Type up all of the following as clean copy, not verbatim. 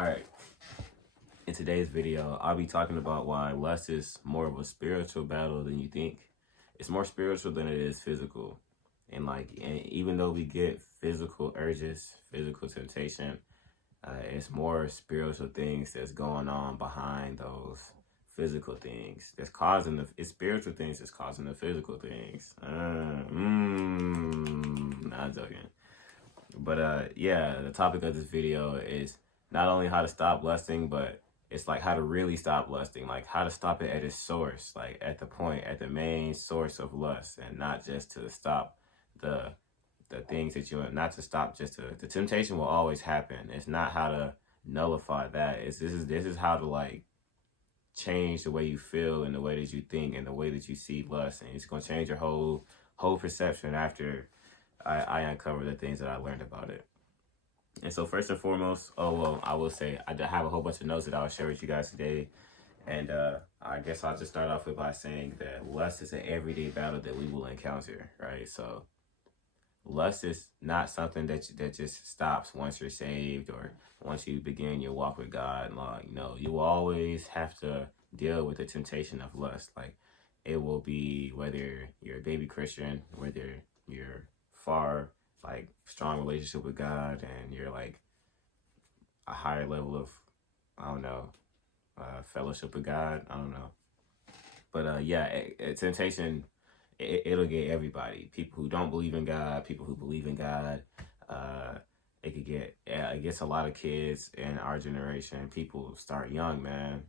Alright, in today's video, I'll be talking about why lust is more of a spiritual battle than you think. It's more spiritual than it is physical. And even though we get physical urges, physical temptation, it's more spiritual things that's going on behind those physical things that's causing it's spiritual things that's causing the physical things. Not joking. But yeah, the topic of this video is not only how to stop lusting, but it's like how to really stop lusting, like how to stop it at its source, like at the point, at the main source of lust, and not just to stop the things that you not to stop just to the temptation will always happen. It's not how to nullify that. This is how to like change the way you feel and the way that you think and the way that you see lust, and it's gonna change your whole perception after I uncover the things that I learned about it. And so first and foremost, I will say I have a whole bunch of notes that I'll share with you guys today. And I guess I'll just start off with by saying that lust is an everyday battle that we will encounter, right? So lust is not something that just stops once you're saved or once you begin your walk with God. You will always have to deal with the temptation of lust. Like it will be whether you're a baby Christian, whether you're far like strong relationship with God and you're like a higher level of fellowship with God. I don't know. But temptation, it'll get everybody. People who don't believe in God, people who believe in God. It gets a lot of kids in our generation. People start young, man.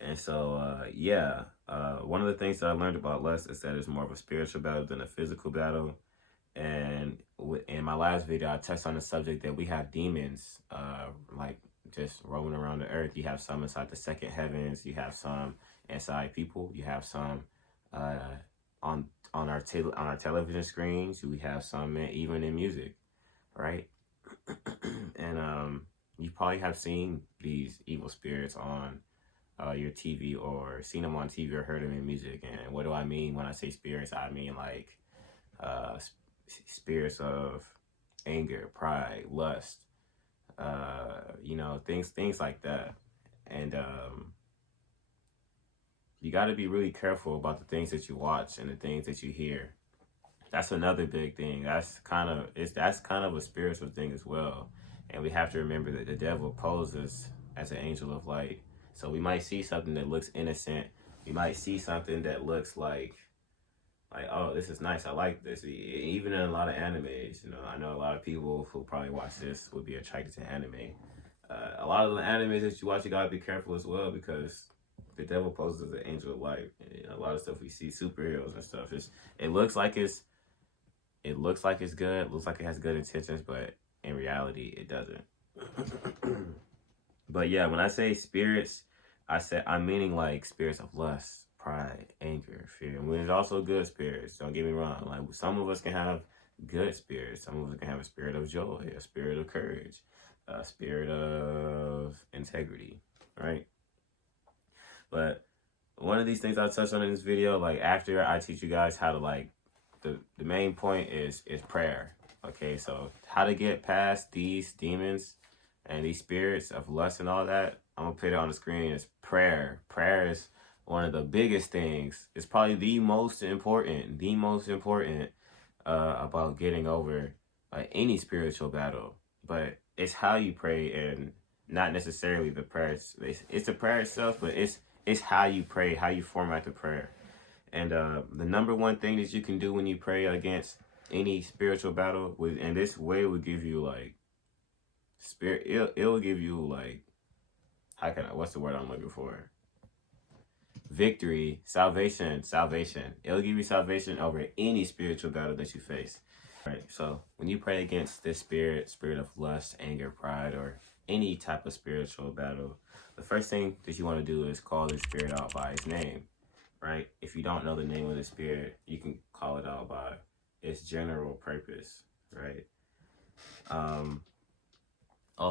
And so, one of the things that I learned about lust is that it's more of a spiritual battle than a physical battle. And in my last video, I touched on the subject that we have demons, like just roaming around the earth. You have some inside the second heavens. You have some inside people. You have some on our television screens. We have some even in music, right? And you probably have seen these evil spirits on your TV or seen them on TV or heard them in music. And what do I mean when I say spirits? I mean like spirits of anger, pride, lust, things like that. And you got to be really careful about the things that you watch and the things that you hear. That's another big thing. That's kind of a spiritual thing as well. And we have to remember that the devil poses as an angel of light. So we might see something that looks innocent. We might see something that looks like, oh, this is nice. I like this. Even in a lot of animes, I know a lot of people who probably watch this would be attracted to anime. A lot of the animes that you watch, you gotta be careful as well because the devil poses as an angel of light. And, a lot of stuff we see, superheroes and stuff, it looks like it's good. It looks like it has good intentions, but in reality, it doesn't. But yeah, when I say spirits, I'm meaning like spirits of lust, pride, anger, fear. And there's also good spirits. Don't get me wrong. Like some of us can have good spirits. Some of us can have a spirit of joy, a spirit of courage, a spirit of integrity, right? But one of these things I touched on in this video, like after I teach you guys how to like, the main point is prayer. Okay, so how to get past these demons and these spirits of lust and all that, I'm gonna put it on the screen. Is prayer. Prayer is one of the biggest things. It's probably the most important about getting over any spiritual battle. But it's how you pray and not necessarily the prayer. It's the prayer itself, but it's how you pray, how you format the prayer. And the number one thing that you can do when you pray against any spiritual battle, and this way will give you like it'll give you like, what's the word I'm looking for? Victory, salvation. It'll give you salvation over any spiritual battle that you face. All right, so when you pray against this spirit of lust, anger, pride, or any type of spiritual battle, the first thing that you want to do is call this spirit out by its name, right? If you don't know the name of the spirit, you can call it out by its general purpose, right?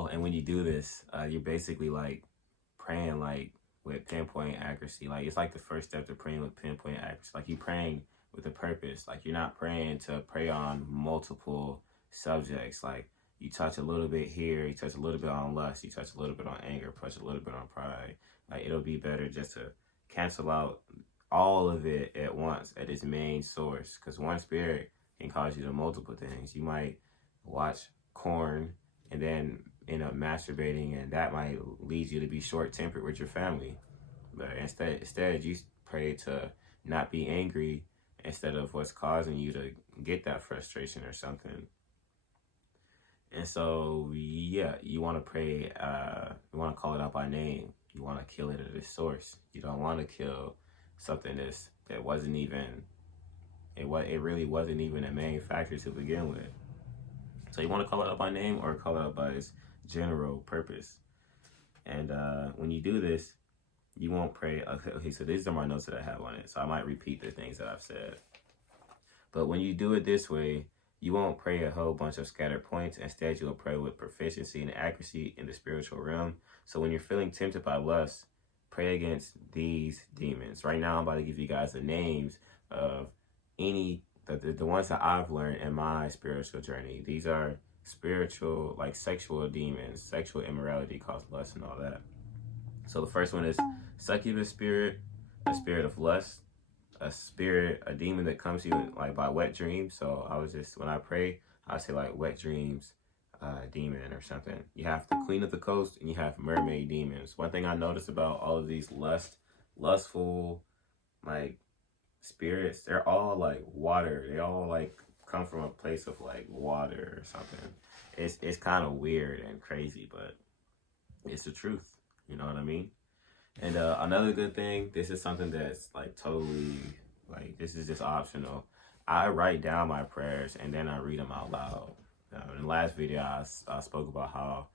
And when you do this, you're basically like praying like with pinpoint accuracy. Like it's like the first step to praying with pinpoint accuracy. Like you're praying with a purpose. Like you're not praying to pray on multiple subjects. Like You touch a little bit here, you touch a little bit on lust, you touch a little bit on anger, touch a little bit on pride. Like, it'll be better just to cancel out all of it at once at its main source, because one spirit can cause you to multiple things. You might watch corn and then end up masturbating, and that might lead you to be short-tempered with your family. But instead you pray to not be angry instead of what's causing you to get that frustration or something. And so, yeah, you want to pray, you want to call it out by name. You want to kill it at its source. You don't want to kill something that wasn't even, it really wasn't even a main factor to begin with. So you want to call it out by name or call it out by its general purpose. And when you do this, you won't pray. Okay, so these are my notes that I have on it. So I might repeat the things that I've said. But when you do it this way, you won't pray a whole bunch of scattered points. Instead, you'll pray with proficiency and accuracy in the spiritual realm. So when you're feeling tempted by lust, pray against these demons. Right now, I'm about to give you guys the names of the ones that I've learned in my spiritual journey. These are spiritual, like sexual demons, sexual immorality caused lust and all that. So the first one is succubus spirit, a spirit of lust, a demon that comes to you like by wet dreams. So when I pray, I say like wet dreams, demon or something. You have the queen of the coast and you have mermaid demons. One thing I noticed about all of these lustful, like spirits, they're all like water. They all like come from a place of like water or something. It's kind of weird and crazy, but it's the truth. You know what I mean? And another good thing, this is something that's like totally, like, this is just optional. I write down my prayers and then I read them out loud. In the last video, I spoke about how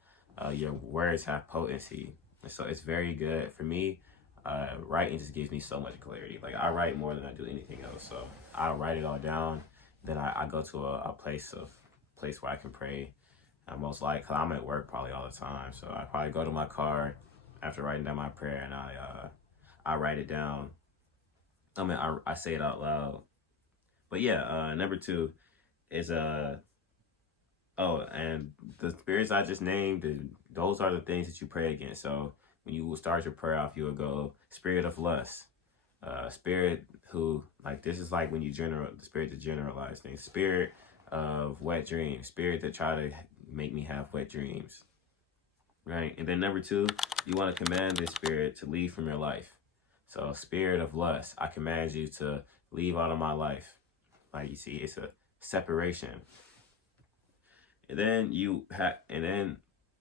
your words have potency. And so it's very good. For me, writing just gives me so much clarity. Like, I write more than I do anything else. So I write it all down. Then I go to a place where I can pray. Most likely, cause I'm at work probably all the time. So I probably go to my car after writing down my prayer and I write it down. I mean, I say it out loud. But yeah, number 2 is and the spirits I just named, those are the things that you pray against. So when you will start your prayer off, you will go spirit of lust, spirit who, like, this is like when the spirit to generalize things, spirit of wet dreams, spirit that try to make me have wet dreams, right? And then number 2, you want to command this spirit to leave from your life. So spirit of lust, I command you to leave out of my life. Like, you see, it's a separation. And then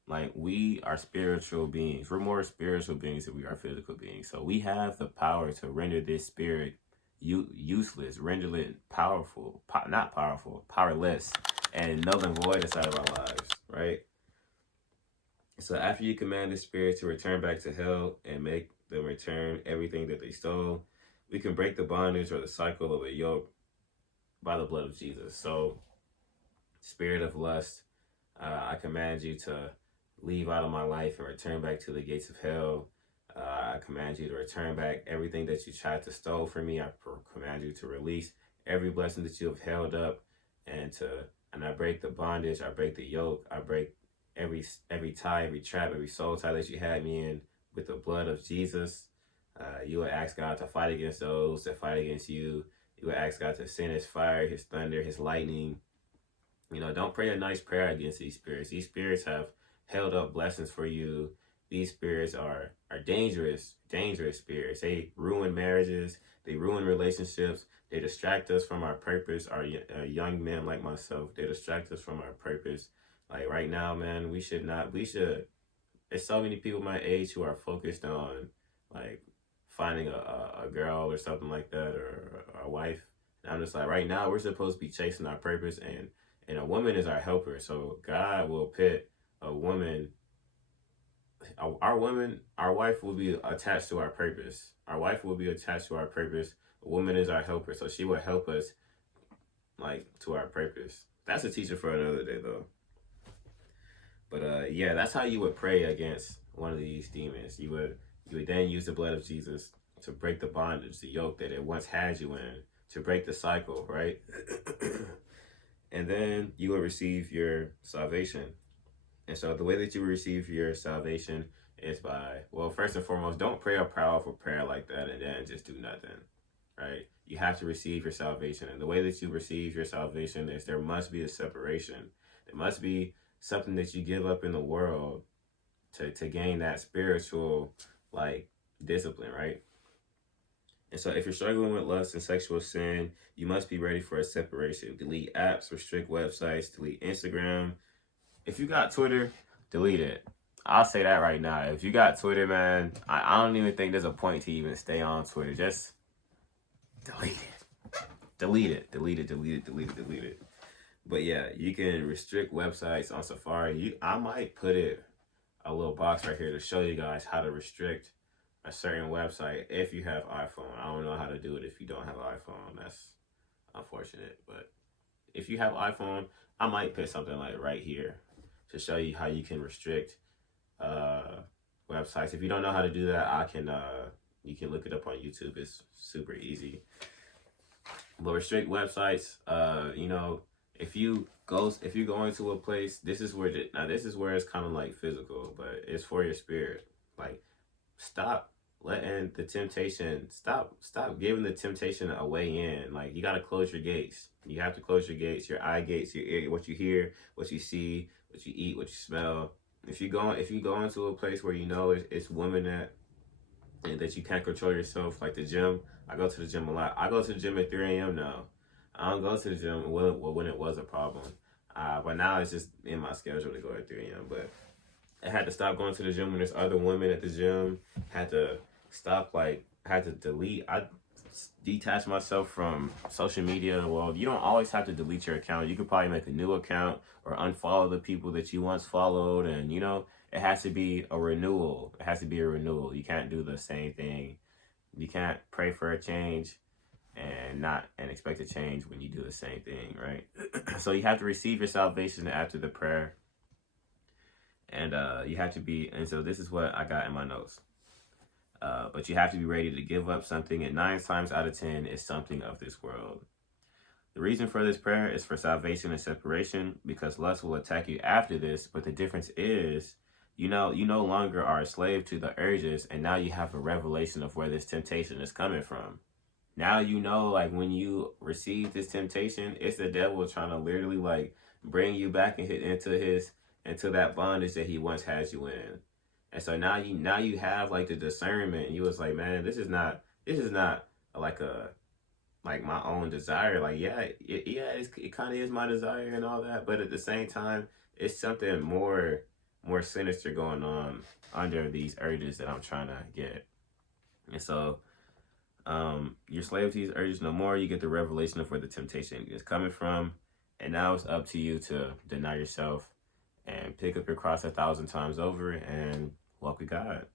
like, we are spiritual beings. We're more spiritual beings than we are physical beings. So we have the power to render this spirit useless, render it powerless, and null and void inside of our lives, right? So after you command the spirit to return back to hell and make them return everything that they stole, we can break the bondage or the cycle of a yoke by the blood of Jesus. So, spirit of lust, I command you to leave out of my life and return back to the gates of hell. I command you to return back everything that you tried to steal from me. I command you to release every blessing that you have held up, and I break the bondage, I break the yoke, I break every tie, every trap, every soul tie that you had me in with the blood of Jesus. You will ask God to fight against those that fight against you. You will ask God to send his fire, his thunder, his lightning. Don't pray a nice prayer against these spirits. These spirits have held up blessings for you. These spirits are dangerous spirits. They ruin marriages. They ruin relationships. They distract us from our purpose. Our young men like myself, they distract us from our purpose. Like, right now, man, we should. There's so many people my age who are focused on, like, finding a girl or something like that, or a wife. And I'm just like, right now, we're supposed to be chasing our purpose, and a woman is our helper. So God will put a woman, our wife will be attached to our purpose. Our wife will be attached to our purpose. A woman is our helper, so she will help us, like, to our purpose. That's a teacher for another day, though. But yeah, that's how you would pray against one of these demons. You would then use the blood of Jesus to break the bondage, the yoke that it once had you in, to break the cycle, right? and then you will receive your salvation. And so the way that you receive your salvation is by, well, first and foremost, don't pray a powerful prayer like that and then just do nothing, right? You have to receive your salvation. And the way that you receive your salvation is there must be a separation. There must be something that you give up in the world to gain that spiritual, like, discipline, right? And so if you're struggling with lust and sexual sin, you must be ready for a separation. Delete apps, restrict websites, delete Instagram. If you got Twitter, delete it. I'll say that right now. If you got Twitter, man, I don't even think there's a point to even stay on Twitter. Just delete it. Delete it. Delete it. Delete it. Delete it. Delete it. But yeah, you can restrict websites on Safari. I might put a little box right here to show you guys how to restrict a certain website if you have iPhone. I don't know how to do it if you don't have iPhone. That's unfortunate. But if you have iPhone, I might put something like right here to show you how you can restrict websites. If you don't know how to do that, you can look it up on YouTube. It's super easy. But restrict websites, if you go into a place, this is where it's kind of like physical, but it's for your spirit. Like, stop letting the temptation, stop giving the temption a way in. Like, you got to close your gates. You have to close your gates, your eye gates, your ear, what you hear, what you see, what you eat, what you smell. If you go into a place where you know it's women that you can't control yourself, like the gym. I go to the gym a lot. I go to the gym at 3 a.m. now. I don't go to the gym when it was a problem. But now it's just in my schedule to go at 3 a.m. But I had to stop going to the gym when there's other women at the gym. Had to delete. I detach myself from social media. Well, you don't always have to delete your account. You could probably make a new account or unfollow the people that you once followed. And, it has to be a renewal. It has to be a renewal. You can't do the same thing. You can't pray for a change and expect a change when you do the same thing, right? So you have to receive your salvation after the prayer. And and so this is what I got in my notes. But you have to be ready to give up something, and 9 times out of 10 is something of this world. The reason for this prayer is for salvation and separation, because lust will attack you after this, but the difference is, you no longer are a slave to the urges, and now you have a revelation of where this temptation is coming from. Now like, when you receive this temptation, it's the devil trying to literally, like, bring you back into that bondage that he once had you in. And so now you have, like, the discernment. You was like, man, this is not like my own desire. Like, it kind of is my desire and all that, but at the same time, it's something more sinister going on under these urges that I'm trying to get. And so you're slave to these urges no more. You get the revelation of where the temptation is coming from, and now it's up to you to deny yourself and pick up your cross 1,000 times over and walk with God.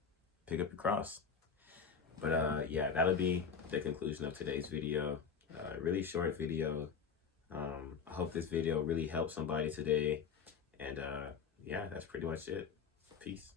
Pick up your cross. But that'll be the conclusion of today's video. Really short video. I hope this video really helped somebody today. And that's pretty much it. Peace.